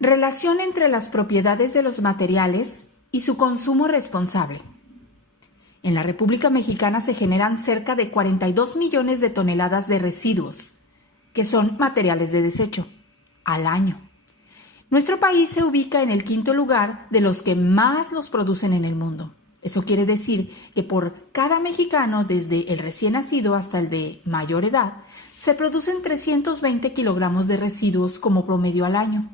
Relación entre las propiedades de los materiales y su consumo responsable. En la República Mexicana se generan cerca de 42 millones de toneladas de residuos, que son materiales de desecho, al año. Nuestro país se ubica en el 5º lugar de los que más los producen en el mundo. Eso quiere decir que por cada mexicano, desde el recién nacido hasta el de mayor edad, se producen 320 kilogramos de residuos como promedio al año.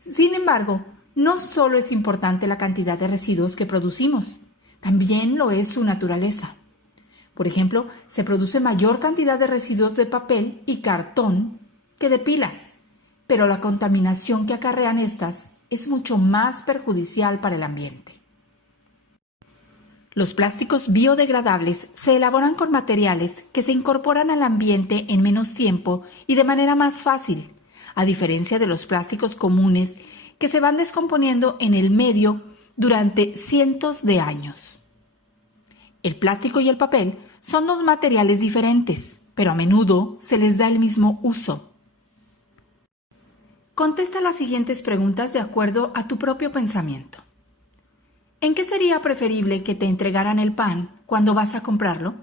Sin embargo, no solo es importante la cantidad de residuos que producimos, también lo es su naturaleza. Por ejemplo, se produce mayor cantidad de residuos de papel y cartón que de pilas, pero la contaminación que acarrean estas es mucho más perjudicial para el ambiente. Los plásticos biodegradables se elaboran con materiales que se incorporan al ambiente en menos tiempo y de manera más fácil, a diferencia de los plásticos comunes que se van descomponiendo en el medio durante cientos de años. El plástico y el papel son dos materiales diferentes, pero a menudo se les da el mismo uso. Contesta las siguientes preguntas de acuerdo a tu propio pensamiento. ¿En qué sería preferible que te entregaran el pan cuando vas a comprarlo?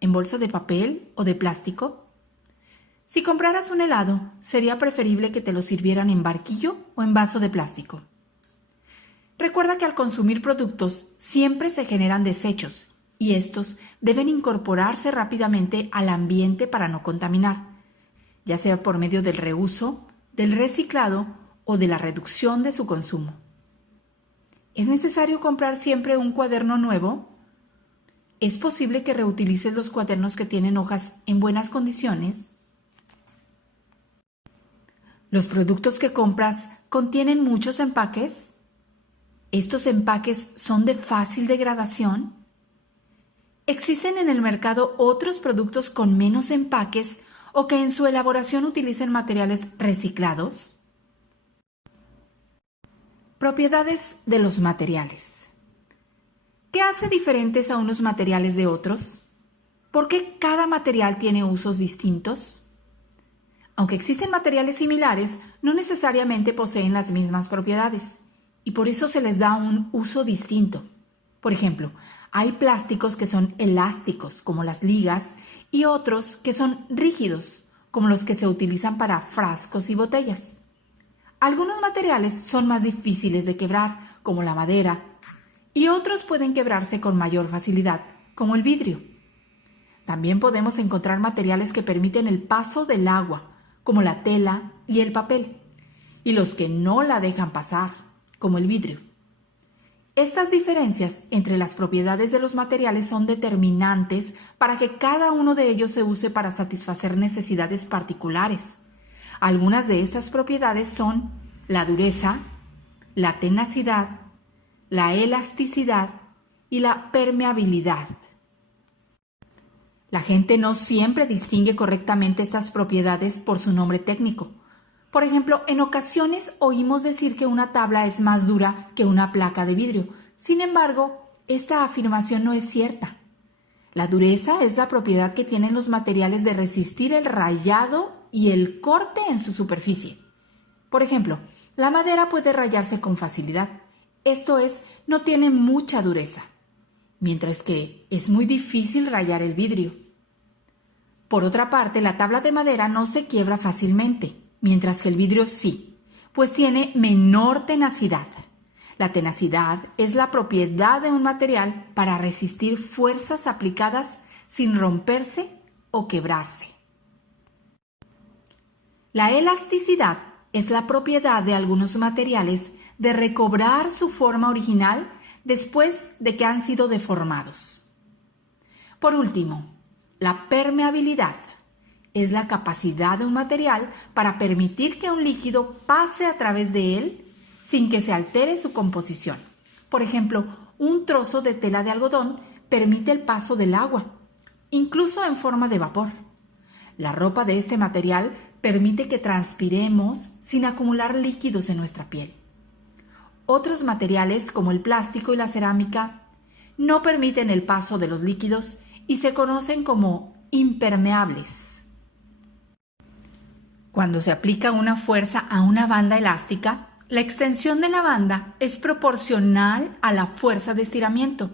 ¿En bolsa de papel o de plástico? Si compraras un helado, ¿sería preferible que te lo sirvieran en barquillo o en vaso de plástico? Recuerda que al consumir productos siempre se generan desechos y estos deben incorporarse rápidamente al ambiente para no contaminar, ya sea por medio del reuso, del reciclado o de la reducción de su consumo. ¿Es necesario comprar siempre un cuaderno nuevo? ¿Es posible que reutilices los cuadernos que tienen hojas en buenas condiciones? ¿Los productos que compras contienen muchos empaques? ¿Estos empaques son de fácil degradación? ¿Existen en el mercado otros productos con menos empaques o que en su elaboración utilicen materiales reciclados? Propiedades de los materiales. ¿Qué hace diferentes a unos materiales de otros? ¿Por qué cada material tiene usos distintos? Aunque existen materiales similares, no necesariamente poseen las mismas propiedades y por eso se les da un uso distinto. Por ejemplo, hay plásticos que son elásticos, como las ligas, y otros que son rígidos, como los que se utilizan para frascos y botellas. Algunos materiales son más difíciles de quebrar, como la madera, y otros pueden quebrarse con mayor facilidad, como el vidrio. También podemos encontrar materiales que permiten el paso del agua, como la tela y el papel, y los que no la dejan pasar, como el vidrio. Estas diferencias entre las propiedades de los materiales son determinantes para que cada uno de ellos se use para satisfacer necesidades particulares. Algunas de estas propiedades son la dureza, la tenacidad, la elasticidad y la permeabilidad. La gente no siempre distingue correctamente estas propiedades por su nombre técnico. Por ejemplo, en ocasiones oímos decir que una tabla es más dura que una placa de vidrio. Sin embargo, esta afirmación no es cierta. La dureza es la propiedad que tienen los materiales de resistir el rayado y el corte en su superficie. Por ejemplo, la madera puede rayarse con facilidad. Esto es, no tiene mucha dureza, mientras que es muy difícil rayar el vidrio. Por otra parte, la tabla de madera no se quiebra fácilmente, mientras que el vidrio sí, pues tiene menor tenacidad. La tenacidad es la propiedad de un material para resistir fuerzas aplicadas sin romperse o quebrarse. La elasticidad es la propiedad de algunos materiales de recobrar su forma original después de que han sido deformados. Por último, la permeabilidad es la capacidad de un material para permitir que un líquido pase a través de él sin que se altere su composición. Por ejemplo, un trozo de tela de algodón permite el paso del agua, incluso en forma de vapor. La ropa de este material permite que transpiremos sin acumular líquidos en nuestra piel. Otros materiales, como el plástico y la cerámica, no permiten el paso de los líquidos y se conocen como impermeables. Cuando se aplica una fuerza a una banda elástica, La extensión de la banda es proporcional a la fuerza de estiramiento.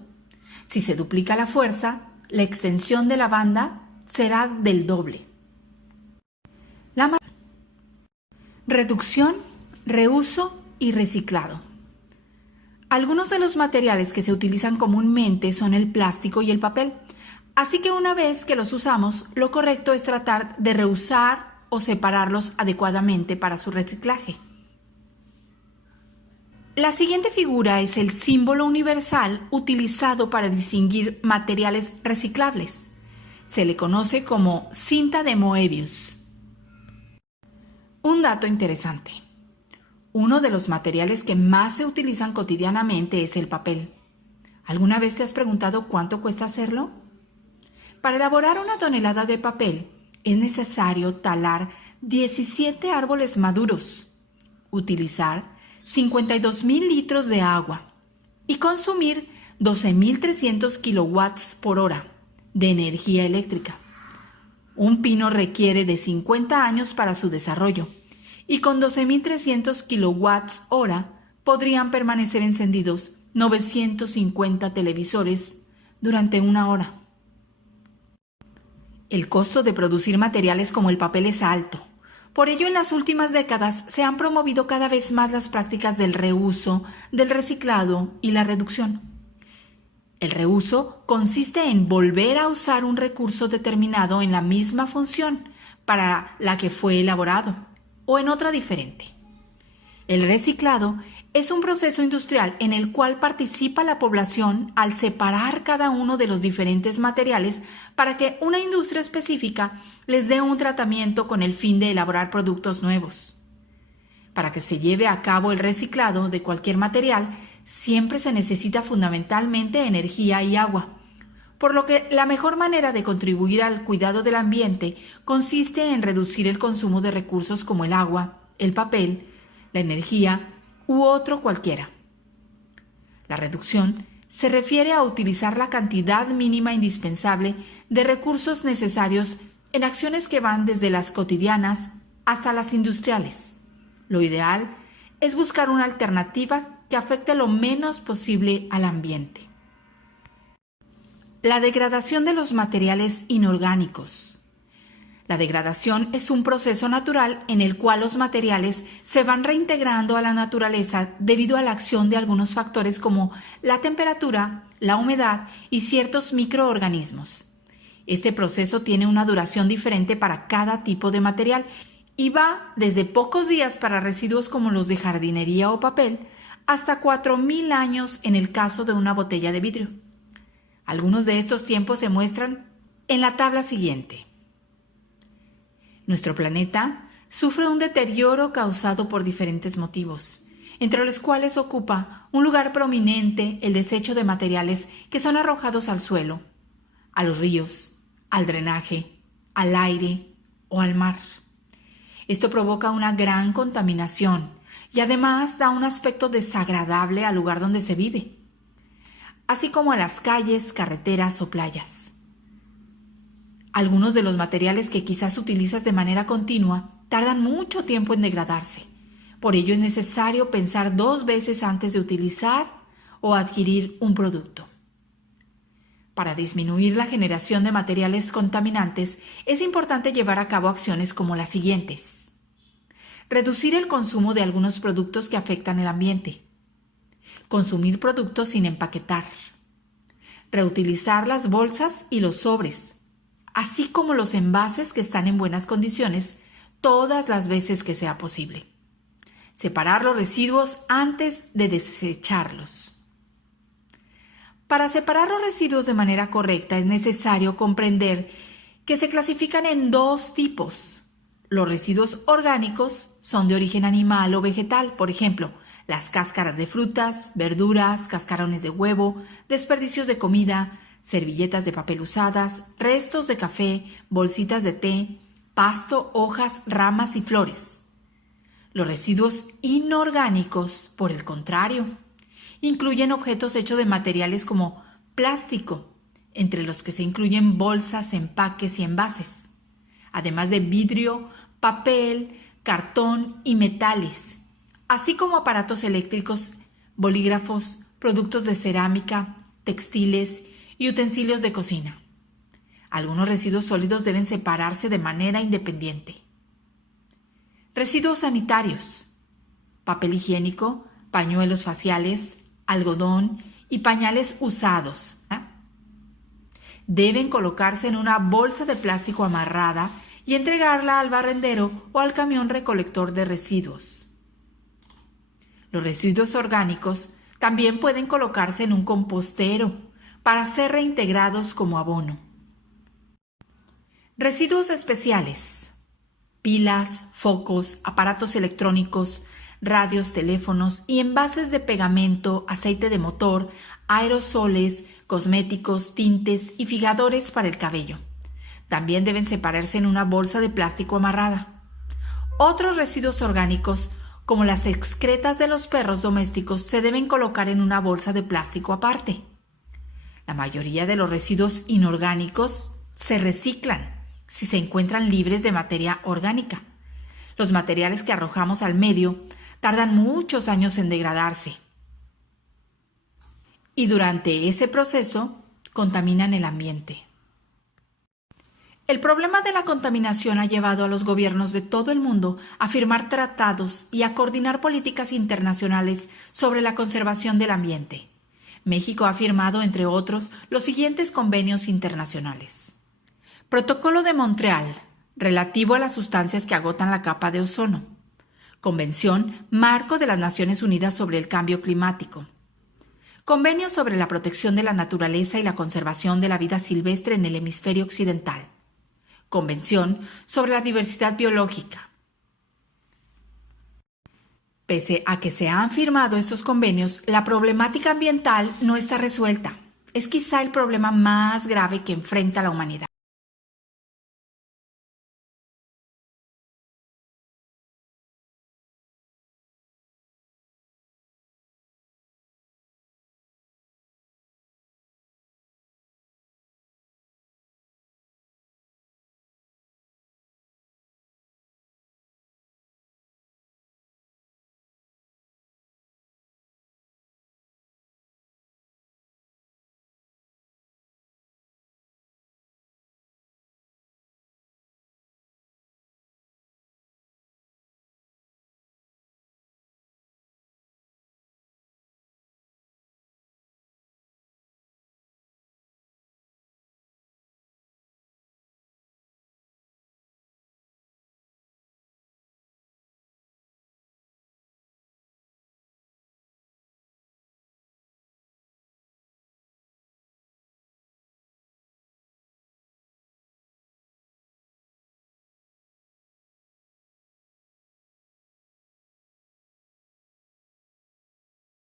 Si se duplica la fuerza, la extensión de la banda será del doble. Reducción, reuso y reciclado. Algunos de los materiales que se utilizan comúnmente son el plástico y el papel, así que una vez que los usamos, lo correcto es tratar de reusar o separarlos adecuadamente para su reciclaje. La siguiente figura es el símbolo universal utilizado para distinguir materiales reciclables. Se le conoce como cinta de Moebius. Un dato interesante. Uno de los materiales que más se utilizan cotidianamente es el papel. ¿Alguna vez te has preguntado cuánto cuesta hacerlo? Para elaborar una tonelada de papel es necesario talar 17 árboles maduros, utilizar 52.000 litros de agua y consumir 12.300 kilowatts por hora de energía eléctrica. Un pino requiere de 50 años para su desarrollo y con 12.300 kilowatts hora podrían permanecer encendidos 950 televisores durante una hora. El costo de producir materiales como el papel es alto. Por ello, en las últimas décadas se han promovido cada vez más las prácticas del reuso, del reciclado y la reducción. El reuso consiste en volver a usar un recurso determinado en la misma función para la que fue elaborado, o en otra diferente. El reciclado es un proceso industrial en el cual participa la población al separar cada uno de los diferentes materiales para que una industria específica les dé un tratamiento con el fin de elaborar productos nuevos. Para que se lleve a cabo el reciclado de cualquier material, siempre se necesita fundamentalmente energía y agua, por lo que la mejor manera de contribuir al cuidado del ambiente consiste en reducir el consumo de recursos como el agua, el papel, la energía u otro cualquiera. La reducción se refiere a utilizar la cantidad mínima indispensable de recursos necesarios en acciones que van desde las cotidianas hasta las industriales. Lo ideal es buscar una alternativa que afecte lo menos posible al ambiente. La degradación de los materiales inorgánicos. La degradación es un proceso natural en el cual los materiales se van reintegrando a la naturaleza debido a la acción de algunos factores como la temperatura, la humedad y ciertos microorganismos. Este proceso tiene una duración diferente para cada tipo de material y va desde pocos días para residuos como los de jardinería o papel hasta 4.000 años en el caso de una botella de vidrio. Algunos de estos tiempos se muestran en la tabla siguiente. Nuestro planeta sufre un deterioro causado por diferentes motivos, entre los cuales ocupa un lugar prominente el desecho de materiales que son arrojados al suelo, a los ríos, al drenaje, al aire o al mar. Esto provoca una gran contaminación y además da un aspecto desagradable al lugar donde se vive, así como a las calles, carreteras o playas. Algunos de los materiales que quizás utilizas de manera continua tardan mucho tiempo en degradarse. Por ello es necesario pensar 2 veces antes de utilizar o adquirir un producto. Para disminuir la generación de materiales contaminantes, es importante llevar a cabo acciones como las siguientes. Reducir el consumo de algunos productos que afectan el ambiente. Consumir productos sin empaquetar. Reutilizar las bolsas y los sobres, así como los envases que están en buenas condiciones, todas las veces que sea posible. Separar los residuos antes de desecharlos. Para separar los residuos de manera correcta es necesario comprender que se clasifican en 2 tipos. Los residuos orgánicos son de origen animal o vegetal, por ejemplo, las cáscaras de frutas, verduras, cascarones de huevo, desperdicios de comida, servilletas de papel usadas, restos de café, bolsitas de té, pasto, hojas, ramas y flores. Los residuos inorgánicos, por el contrario, incluyen objetos hechos de materiales como plástico, entre los que se incluyen bolsas, empaques y envases, además de vidrio, papel, cartón y metales, así como aparatos eléctricos, bolígrafos, productos de cerámica, textiles y utensilios de cocina. Algunos residuos sólidos deben separarse de manera independiente. Residuos sanitarios: papel higiénico, pañuelos faciales, algodón y pañales usados. Deben colocarse en una bolsa de plástico amarrada y entregarla al barrendero o al camión recolector de residuos. Los residuos orgánicos también pueden colocarse en un compostero para ser reintegrados como abono. Residuos especiales: pilas, focos, aparatos electrónicos, radios, teléfonos y envases de pegamento, aceite de motor, aerosoles, cosméticos, tintes y fijadores para el cabello. También deben separarse en una bolsa de plástico amarrada. Otros residuos orgánicos, como las excretas de los perros domésticos, se deben colocar en una bolsa de plástico aparte. La mayoría de los residuos inorgánicos se reciclan si se encuentran libres de materia orgánica. Los materiales que arrojamos al medio tardan muchos años en degradarse y durante ese proceso contaminan el ambiente. El problema de la contaminación ha llevado a los gobiernos de todo el mundo a firmar tratados y a coordinar políticas internacionales sobre la conservación del ambiente. México ha firmado, entre otros, los siguientes convenios internacionales: Protocolo de Montreal, relativo a las sustancias que agotan la capa de ozono. Convención Marco de las Naciones Unidas sobre el Cambio Climático. Convenio sobre la protección de la naturaleza y la conservación de la vida silvestre en el hemisferio occidental. Convención sobre la diversidad biológica. Pese a que se han firmado estos convenios, la problemática ambiental no está resuelta. Es quizá el problema más grave que enfrenta la humanidad.